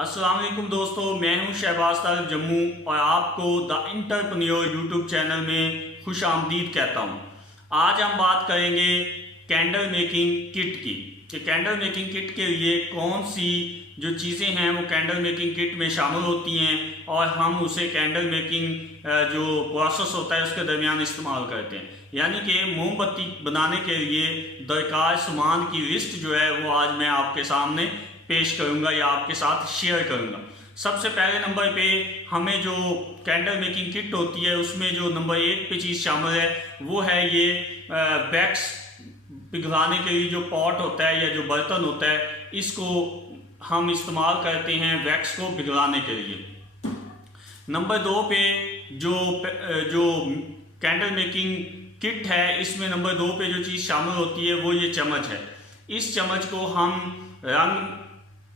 अस्सलाम वालेकुम दोस्तों, मैं हूं शहबाज तारिक जम्मू और आपको द एंटरप्रेन्योर यूट्यूब चैनल में खुश आमदीद कहता हूं। आज हम बात करेंगे कैंडल मेकिंग किट की कि कैंडल मेकिंग किट के लिए कौन सी जो चीज़ें हैं वो कैंडल मेकिंग किट में शामिल होती हैं और हम उसे कैंडल मेकिंग जो प्रोसेस होता है उसके दरमियान इस्तेमाल करते हैं। यानी कि मोमबत्ती बनाने के लिए दरकार सामान की लिस्ट जो है वो आज मैं आपके सामने पेश करूंगा या आपके साथ शेयर करूंगा। सबसे पहले नंबर पे हमें जो कैंडल मेकिंग किट होती है उसमें जो नंबर 1 पे चीज़ शामिल है वो है ये वैक्स पिघलाने के लिए जो पॉट होता है या जो बर्तन होता है, इसको हम इस्तेमाल करते हैं वैक्स को पिघलाने के लिए। नंबर 2 पे जो कैंडल मेकिंग किट है इसमें नंबर 2 पे जो चीज़ शामिल होती है वो ये चम्मच है। इस चम्मच को हम रंग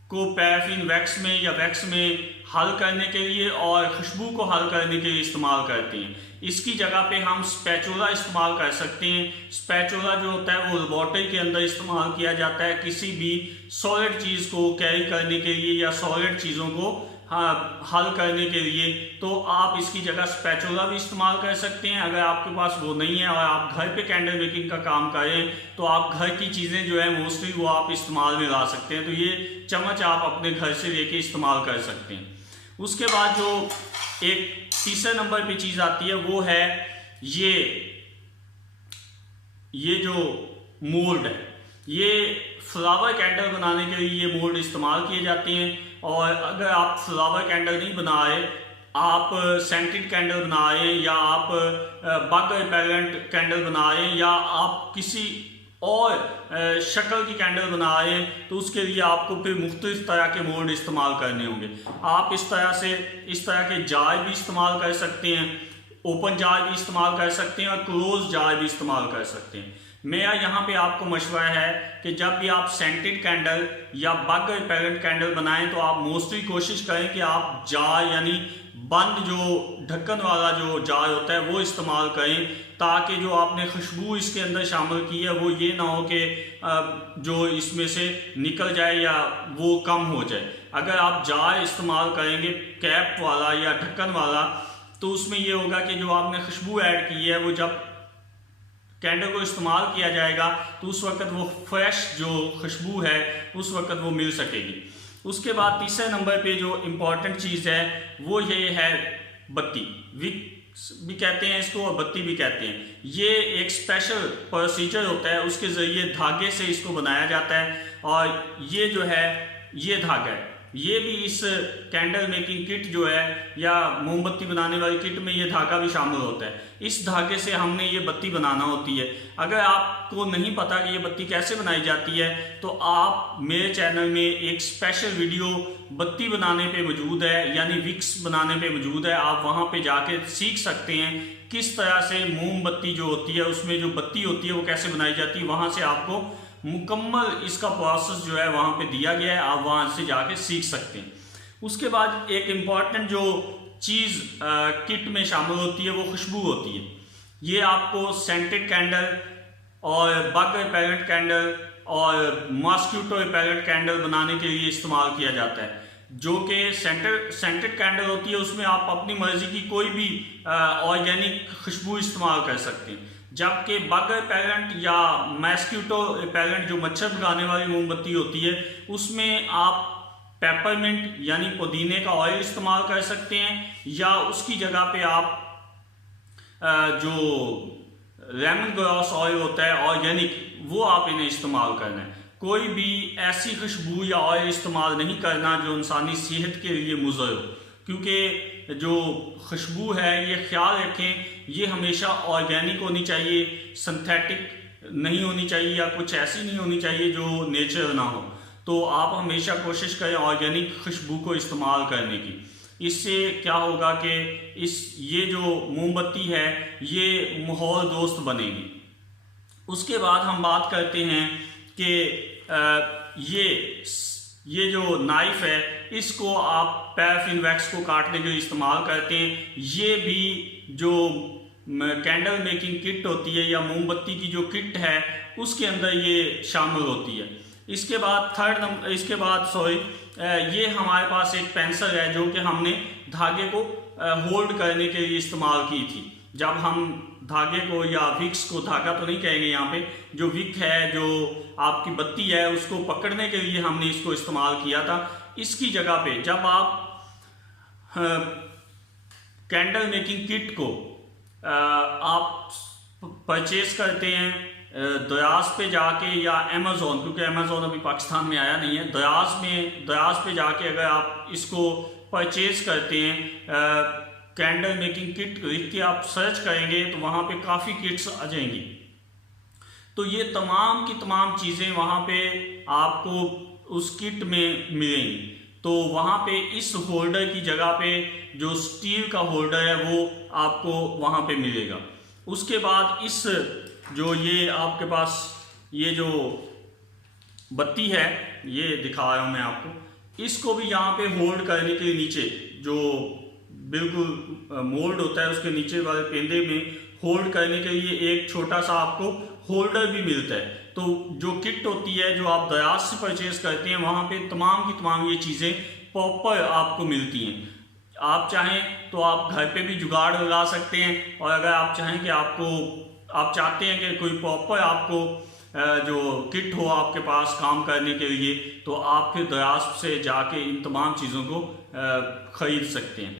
को पैराफिन वैक्स में या वैक्स में हल करने के लिए और खुशबू को हल करने के लिए इस्तेमाल करते हैं। इसकी जगह पे हम स्पैचुला इस्तेमाल कर सकते हैं। स्पैचुला जो होता है वो लेबॉर्ट्री के अंदर इस्तेमाल किया जाता है किसी भी सॉलिड चीज़ को कैरी करने के लिए या सॉलिड चीज़ों को हल करने के लिए। तो आप इसकी जगह स्पैचुला भी इस्तेमाल कर सकते हैं। अगर आपके पास वो नहीं है और आप घर पे कैंडल मेकिंग का काम करें तो आप घर की चीज़ें जो है मोस्टली वो आप इस्तेमाल में ला सकते हैं। तो ये चम्मच आप अपने घर से लेके इस्तेमाल कर सकते हैं। उसके बाद जो एक तीसरे नंबर पे चीज़ आती है वो है ये जो मोल्ड है। ये फ्लावर कैंडल बनाने के लिए ये मोल्ड इस्तेमाल किए जाते हैं। और अगर आप फ्लावर कैंडल नहीं बना रहे, आप सेंटेड कैंडल बना रहे हैं या आप बग रिपेलेंट कैंडल बना रहे हैं या आप किसी और शक्ल की कैंडल बना रहे हैं तो उसके लिए आपको फिर मुख्तलिफ तरह के मोल्ड इस्तेमाल करने होंगे। आप इस तरह के जार भी इस्तेमाल कर सकते हैं, ओपन जार भी इस्तेमाल कर सकते हैं और क्लोज जार भी इस्तेमाल कर सकते हैं। मेरा यहाँ पे आपको मशवरा है कि जब भी आप सेंटेड कैंडल या बग रिपेलेंट कैंडल बनाएं तो आप मोस्टली कोशिश करें कि आप जार यानी बंद जो ढक्कन वाला जो जार होता है वो इस्तेमाल करें, ताकि जो आपने खुशबू इसके अंदर शामिल की है वो ये ना हो कि जो इसमें से निकल जाए या वो कम हो जाए। अगर आप जार इस्तेमाल करेंगे कैप वाला या ढक्कन वाला तो उसमें ये होगा कि जो आपने खुशबू ऐड की है वो जब कैंडल को इस्तेमाल किया जाएगा तो उस वक्त वो फ्रेश जो खुशबू है उस वक्त वो मिल सकेगी। उसके बाद तीसरे नंबर पे जो इम्पोर्टेंट चीज़ है वो ये है बत्ती। विक्स भी कहते हैं इसको और बत्ती भी कहते हैं। ये एक स्पेशल प्रोसीजर होता है, उसके ज़रिए धागे से इसको बनाया जाता है। और ये जो है ये धागा है, ये भी इस कैंडल मेकिंग किट जो है या मोमबत्ती बनाने वाली किट में ये धागा भी शामिल होता है। इस धागे से हमने ये बत्ती बनाना होती है। अगर आपको नहीं पता कि ये बत्ती कैसे बनाई जाती है तो आप मेरे चैनल में एक स्पेशल वीडियो बत्ती बनाने पे मौजूद है, यानी विक्स बनाने पे मौजूद है। आप वहाँ पे जाके सीख सकते हैं किस तरह से मोमबत्ती जो होती है उसमें जो बत्ती होती है वो कैसे बनाई जाती है। वहाँ से आपको मुकम्मल इसका प्रोसेस जो है वहाँ पे दिया गया है, आप वहाँ से जाके सीख सकते हैं। उसके बाद एक इम्पॉर्टेंट जो चीज़ किट में शामिल होती है वो खुशबू होती है। ये आपको सेंटेड कैंडल और बग रिपेलेंट कैंडल और मॉस्किटो रिपेलेंट कैंडल बनाने के लिए इस्तेमाल किया जाता है। जो कि सेंटेड कैंडल होती है उसमें आप अपनी मर्जी की कोई भी ऑर्गेनिक खुशबू इस्तेमाल कर सकते हैं। जबकि बग रिपेलेंट या मॉस्किटो रिपेलेंट जो मच्छर भगाने वाली मोमबत्ती होती है उसमें आप पेपरमिंट यानी पुदीने का ऑयल इस्तेमाल कर सकते हैं या उसकी जगह पे आप जो लेमन ग्रास ऑयल होता है ऑर्गेनिक वो आप इन्हें इस्तेमाल करना है। कोई भी ऐसी खुशबू या ऑयल इस्तेमाल नहीं करना जो इंसानी सेहत के लिए मुज़र हो, क्योंकि जो खुशबू है ये ख्याल रखें ये हमेशा ऑर्गेनिक होनी चाहिए, सिंथेटिक नहीं होनी चाहिए या कुछ ऐसी नहीं होनी चाहिए जो नेचुरल ना हो। तो आप हमेशा कोशिश करें ऑर्गेनिक खुशबू को इस्तेमाल करने की। इससे क्या होगा कि ये जो मोमबत्ती है ये माहौल दोस्त बनेगी। उसके बाद हम बात करते हैं कि ये जो नाइफ है इसको आप पैराफिन वैक्स को काटने के लिए इस्तेमाल करते हैं। ये भी जो कैंडल मेकिंग किट होती है या मोमबत्ती की जो किट है उसके अंदर ये शामिल होती है। इसके बाद ये हमारे पास एक पेंसिल है जो कि हमने धागे को होल्ड करने के लिए इस्तेमाल की थी। जब हम धागे को या विक्स को, धागा तो नहीं कहेंगे यहाँ पे, जो विक है, जो आपकी बत्ती है, उसको पकड़ने के लिए हमने इसको इस्तेमाल किया था। इसकी जगह पे जब आप कैंडल मेकिंग किट को आप परचेज करते हैं दराज पे जाके या अमेज़ोन, क्योंकि अमेज़ोन अभी पाकिस्तान में आया नहीं है, दराज पे जाके अगर आप इसको परचेज करते हैं, कैंडल मेकिंग किट लिख के आप सर्च करेंगे तो वहाँ पे काफ़ी किट्स आ जाएंगी। तो ये तमाम की तमाम चीज़ें वहाँ पे आपको उस किट में मिलेंगी। तो वहाँ पे इस होल्डर की जगह पे जो स्टील का होल्डर है वो आपको वहाँ पे मिलेगा। उसके बाद इस जो ये आपके पास ये जो बत्ती है, ये दिखा रहा हूँ मैं आपको, इसको भी यहाँ पे होल्ड करने के लिए नीचे जो बिल्कुल मोल्ड होता है उसके नीचे वाले पेंदे में होल्ड करने के लिए एक छोटा सा आपको होल्डर भी मिलता है। तो जो किट होती है जो आप दराज से परचेज करते हैं वहाँ पे तमाम की तमाम ये चीज़ें प्रॉपर आपको मिलती हैं। आप चाहें तो आप घर पे भी जुगाड़ लगा सकते हैं, और अगर आप चाहें कि आप चाहते हैं कि कोई प्रॉपर आपको जो किट हो आपके पास काम करने के लिए, तो आप फिर दराज से जाके इन तमाम चीज़ों को खरीद सकते हैं।